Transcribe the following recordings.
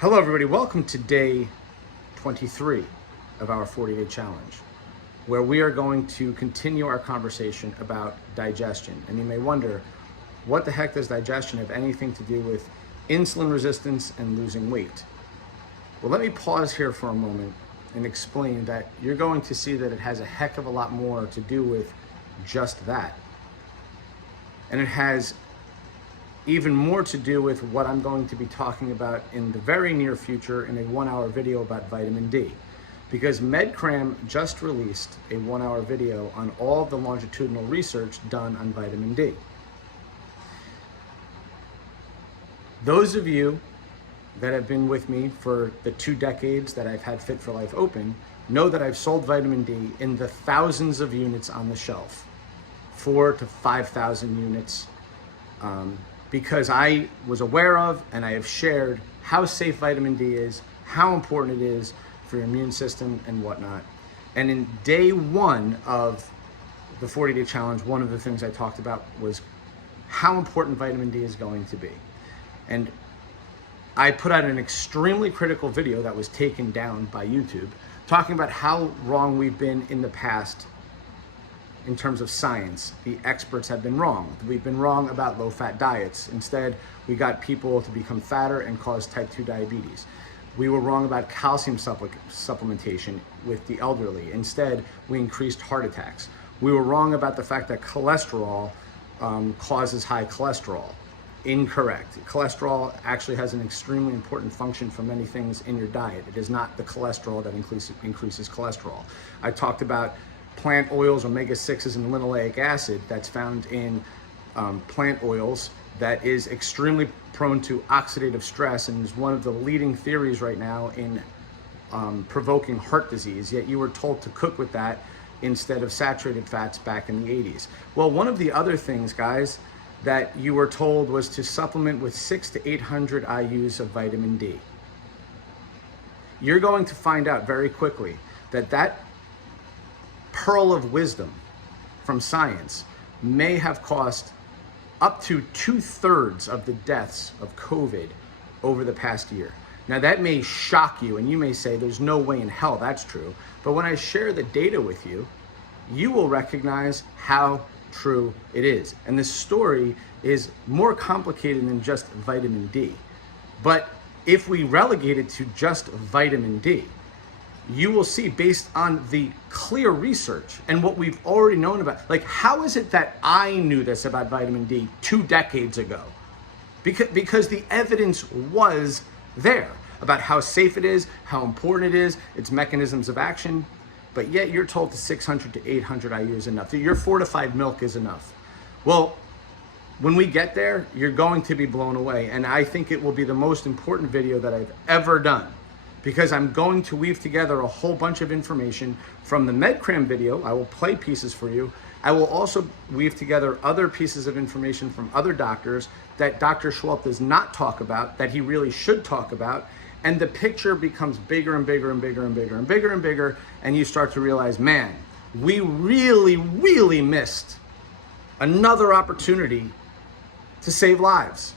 Hello everybody, welcome to day 23 of our 40-day challenge, where we are going to continue our conversation about digestion. And you may wonder, what the heck does digestion have anything to do with insulin resistance and losing weight? Well, let me pause here for a moment and explain that you're going to see that it has a heck of a lot more to do with just that. And it has even more to do with what I'm going to be talking about in the very near future in a 1-hour video about vitamin D. Because MedCram just released a 1-hour video on all the longitudinal research done on vitamin D. Those of you that have been with me for the 2 decades that I've had Fit for Life open know that I've sold vitamin D in the thousands of units on the shelf, 4,000 to 5,000 units. Because I was aware of and I have shared how safe vitamin D is, how important it is for your immune system and whatnot. And in day 1 of the 40-day challenge, one of the things I talked about was how important vitamin D is going to be. And I put out an extremely critical video that was taken down by YouTube, talking about how wrong we've been in the past in terms of science. The experts have been wrong. We've been wrong about low-fat diets. Instead, we got people to become fatter and cause type 2 diabetes. We were wrong about calcium supplementation with the elderly. Instead, we increased heart attacks. We were wrong about the fact that cholesterol causes high cholesterol. Incorrect. Cholesterol actually has an extremely important function for many things in your diet. It is not the cholesterol that increases cholesterol. I talked about plant oils, omega-6s, and linoleic acid that's found in plant oils that is extremely prone to oxidative stress and is one of the leading theories right now in provoking heart disease, yet you were told to cook with that instead of saturated fats back in the 80s. Well, one of the other things, guys, that you were told was to supplement with 600 to 800 IUs of vitamin D. You're going to find out very quickly that that pearl of wisdom from science may have cost up to 2/3 of the deaths of COVID over the past year. Now that may shock you and you may say there's no way in hell that's true, but when I share the data with you, you will recognize how true it is. And this story is more complicated than just vitamin D. But if we relegate it to just vitamin D, you will see, based on the clear research and what we've already known about, like, how is it that I knew this about vitamin D 2 decades ago? Because the evidence was there about how safe it is, how important it is, its mechanisms of action, but yet you're told the 600 to 800 IU is enough. Your fortified milk is enough. Well, when we get there, you're going to be blown away, and I think it will be the most important video that I've ever done, because I'm going to weave together a whole bunch of information from the MedCram video. I will play pieces for you. I will also weave together other pieces of information from other doctors that Dr. Schwalb does not talk about, that he really should talk about. And the picture becomes bigger and bigger and bigger and bigger and bigger and bigger. And you start to realize, man, we really, really missed another opportunity to save lives.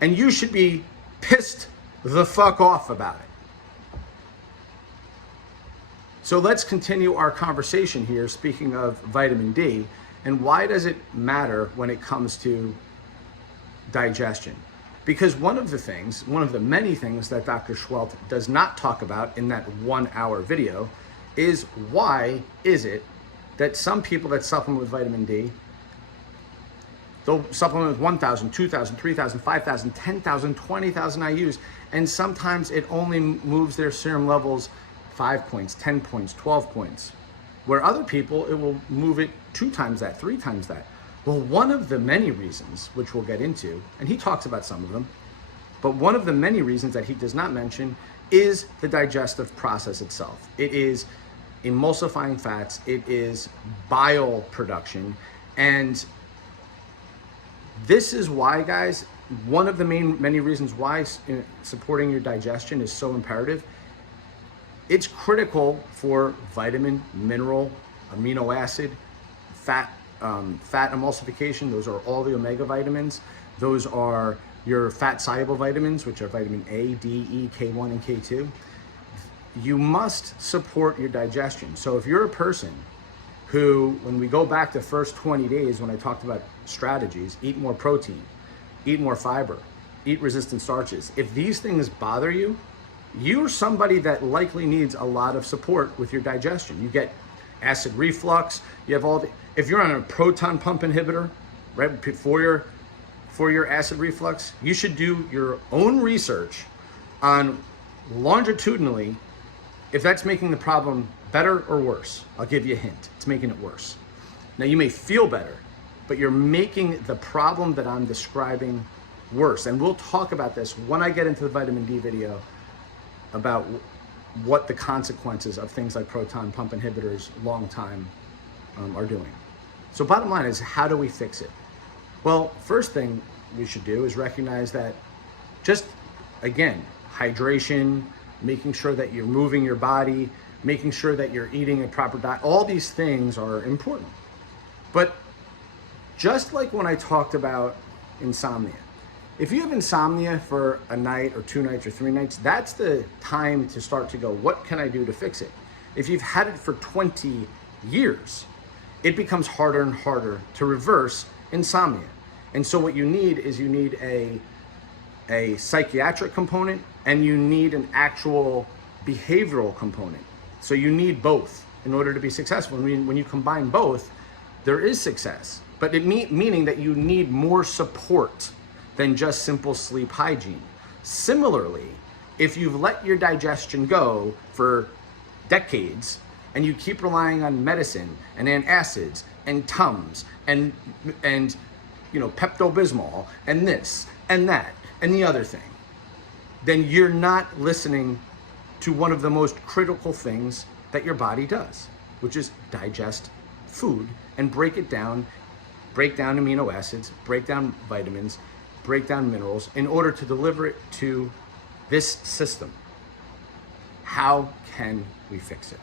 And you should be pissed the fuck off about it. So let's continue our conversation here, speaking of vitamin D, and why does it matter when it comes to digestion? Because one of the many things that Dr. Schwalb does not talk about in that 1-hour video is why is it that some people that supplement with vitamin D, they'll supplement with 1,000, 2,000, 3,000, 5,000, 10,000, 20,000 IUs, and sometimes it only moves their serum levels 5 points, 10 points, 12 points, where other people, it will move it 2 times that, 3 times that. Well, one of the many reasons, which we'll get into, and he talks about some of them, but one of the many reasons that he does not mention is the digestive process itself. It is emulsifying fats, it is bile production, and this is why, guys, one of the many reasons why supporting your digestion is so imperative. It's critical for vitamin, mineral, amino acid, fat emulsification. Those are all the omega vitamins. Those are your fat-soluble vitamins, which are vitamin A, D, E, K1, and K2, you must support your digestion. So if you're a person who, when we go back the first 20 days, when I talked about strategies, eat more protein, eat more fiber, eat resistant starches. If these things bother you, you're somebody that likely needs a lot of support with your digestion. You get acid reflux, you have all the, if you're on a proton pump inhibitor, right, for your acid reflux, you should do your own research on longitudinally if that's making the problem better or worse. I'll give you a hint. It's making it worse. Now you may feel better, but you're making the problem that I'm describing worse. And we'll talk about this when I get into the vitamin D video about what the consequences of things like proton pump inhibitors long time are doing. So bottom line is, how do we fix it? Well, first thing we should do is recognize that just, again, hydration, making sure that you're moving your body, making sure that you're eating a proper diet, all these things are important. But just like when I talked about insomnia, if you have insomnia for a night or 2 nights or 3 nights, that's the time to start to go, what can I do to fix it? If you've had it for 20 years, it becomes harder and harder to reverse insomnia. And so what you need is you need a psychiatric component and you need an actual behavioral component. So you need both in order to be successful. When you combine both, there is success, but meaning that you need more support than just simple sleep hygiene. Similarly, if you've let your digestion go for decades and you keep relying on medicine and antacids and Tums and Pepto-Bismol and this and that and the other thing, then you're not listening to one of the most critical things that your body does, which is digest food and break down amino acids, break down vitamins, break down minerals in order to deliver it to this system. How can we fix it?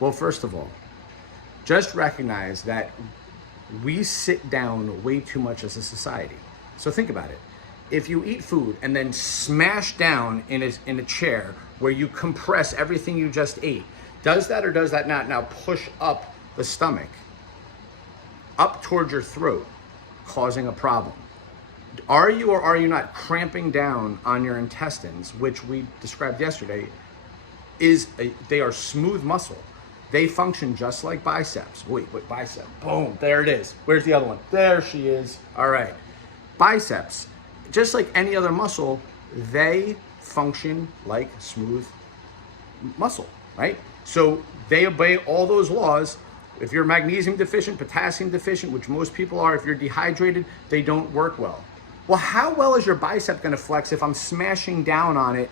Well, first of all, just recognize that we sit down way too much as a society. So think about it. If you eat food and then smash down in a chair where you compress everything you just ate, does that or does that not now push up the stomach, up towards your throat, causing a problem? Are you or are you not cramping down on your intestines, which we described yesterday? They are smooth muscle. They function just like biceps. Wait, bicep. Boom, there it is. Where's the other one? There she is. All right. Biceps, just like any other muscle, they function like smooth muscle, right? So they obey all those laws. If you're magnesium deficient, potassium deficient, which most people are, if you're dehydrated, they don't work well. Well, how well is your bicep going to flex if I'm smashing down on it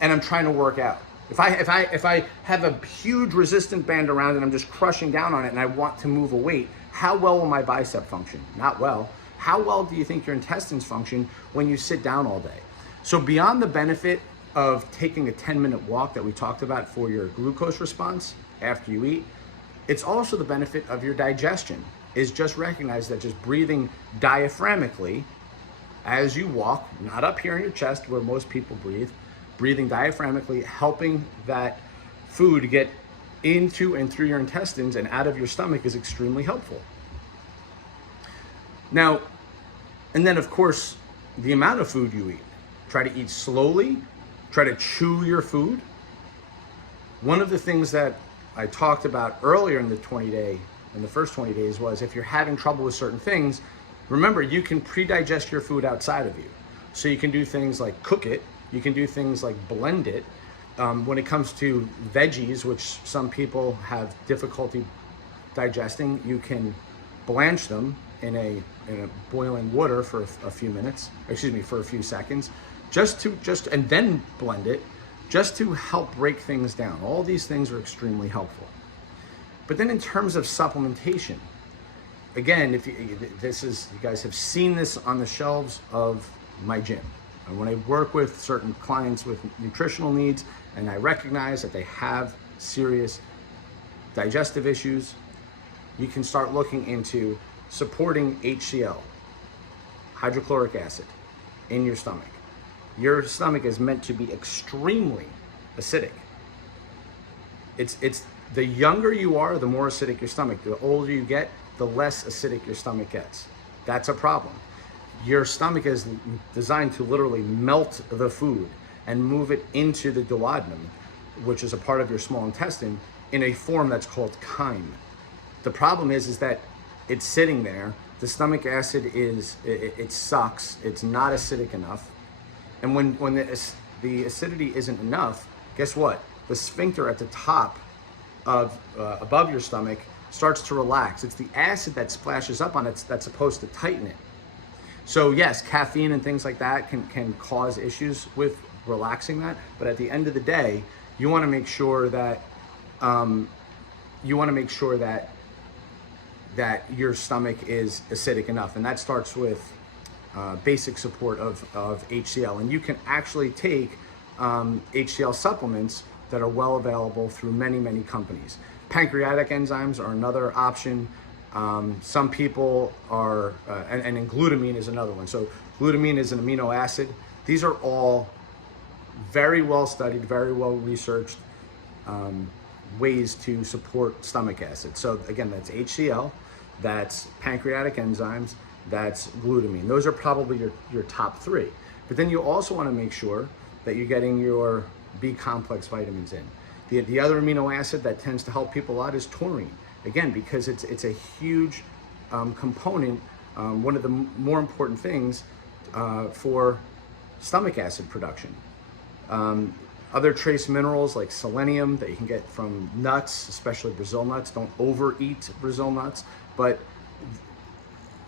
and I'm trying to work out? If I have a huge resistant band around it and I'm just crushing down on it and I want to move a weight, how well will my bicep function? Not well. How well do you think your intestines function when you sit down all day? So beyond the benefit of taking a 10-minute walk that we talked about for your glucose response after you eat, it's also the benefit of your digestion. Is just recognize that just breathing diaphragmically as you walk, not up here in your chest where most people breathe, breathing diaphragmically, helping that food get into and through your intestines and out of your stomach is extremely helpful. Now, and then of course, the amount of food you eat. Try to eat slowly, try to chew your food. One of the things that I talked about earlier in the first 20 days was if you're having trouble with certain things, remember you can pre-digest your food outside of you. So you can do things like cook it, you can do things like blend it. When it comes to veggies, which some people have difficulty digesting, you can blanch them in a boiling water for a few seconds, and then blend it, just to help break things down. All these things are extremely helpful. But then in terms of supplementation, again, you guys have seen this on the shelves of my gym. And when I work with certain clients with nutritional needs and I recognize that they have serious digestive issues, you can start looking into supporting HCl, hydrochloric acid in your stomach. Your stomach is meant to be extremely acidic. It's the younger you are, the more acidic your stomach. The older you get, the less acidic your stomach gets. That's a problem. Your stomach is designed to literally melt the food and move it into the duodenum, which is a part of your small intestine, in a form that's called chyme. The problem is that it's sitting there. The stomach acid it sucks. It's not acidic enough. And when the acidity isn't enough, guess what? The sphincter at the top of above your stomach starts to relax. It's the acid that splashes up on it that's supposed to tighten it. So yes, caffeine and things like that can cause issues with relaxing that. But at the end of the day, you want to make sure that that your stomach is acidic enough, and that starts with basic support of HCl. And you can actually take HCl supplements that are well available through many companies. Pancreatic enzymes are another option. Some people are, and glutamine is another one. So glutamine is an amino acid. These are all very well studied, very well researched ways to support stomach acid. So again, that's HCl, that's pancreatic enzymes, that's glutamine. Those are probably your top three. But then you also want to make sure that you're getting your B complex vitamins in. The other amino acid that tends to help people a lot is taurine. Again, because it's a huge component, one of the more important things for stomach acid production. Other trace minerals like selenium that you can get from nuts, especially Brazil nuts. Don't overeat Brazil nuts, but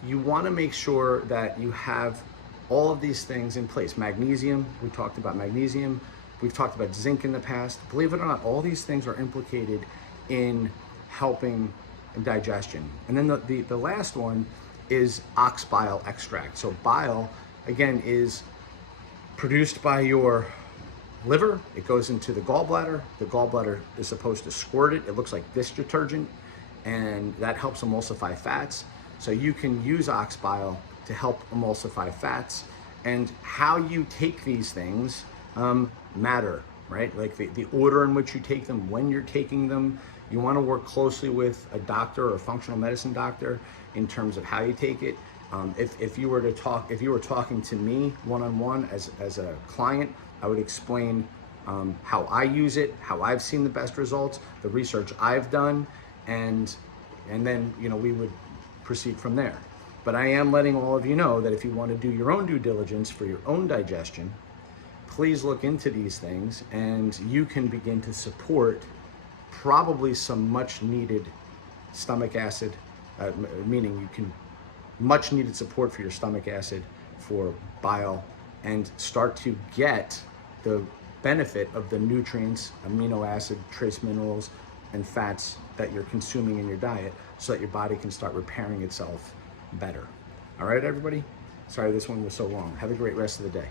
you want to make sure that you have all of these things in place. Magnesium, we talked about magnesium. We've talked about zinc in the past. Believe it or not, all these things are implicated in helping digestion. And then the last one is ox bile extract. So bile, again, is produced by your liver. It goes into the gallbladder. The gallbladder is supposed to squirt it. It looks like dish detergent, and that helps emulsify fats. So you can use ox bile to help emulsify fats. And how you take these things matter, right? Like the order in which you take them, when you're taking them. You want to work closely with a doctor or a functional medicine doctor in terms of how you take it. If you were talking to me one-on-one as a client, I would explain how I use it, how I've seen the best results, the research I've done, and then we would proceed from there. But I am letting all of you know that if you want to do your own due diligence for your own digestion, please look into these things, and you can begin to support probably some much needed stomach acid, meaning you can much needed support for your stomach acid, for bile, and start to get the benefit of the nutrients, amino acid, trace minerals, and fats that you're consuming in your diet, so that your body can start repairing itself better. All right, everybody? Sorry this one was so long. Have a great rest of the day.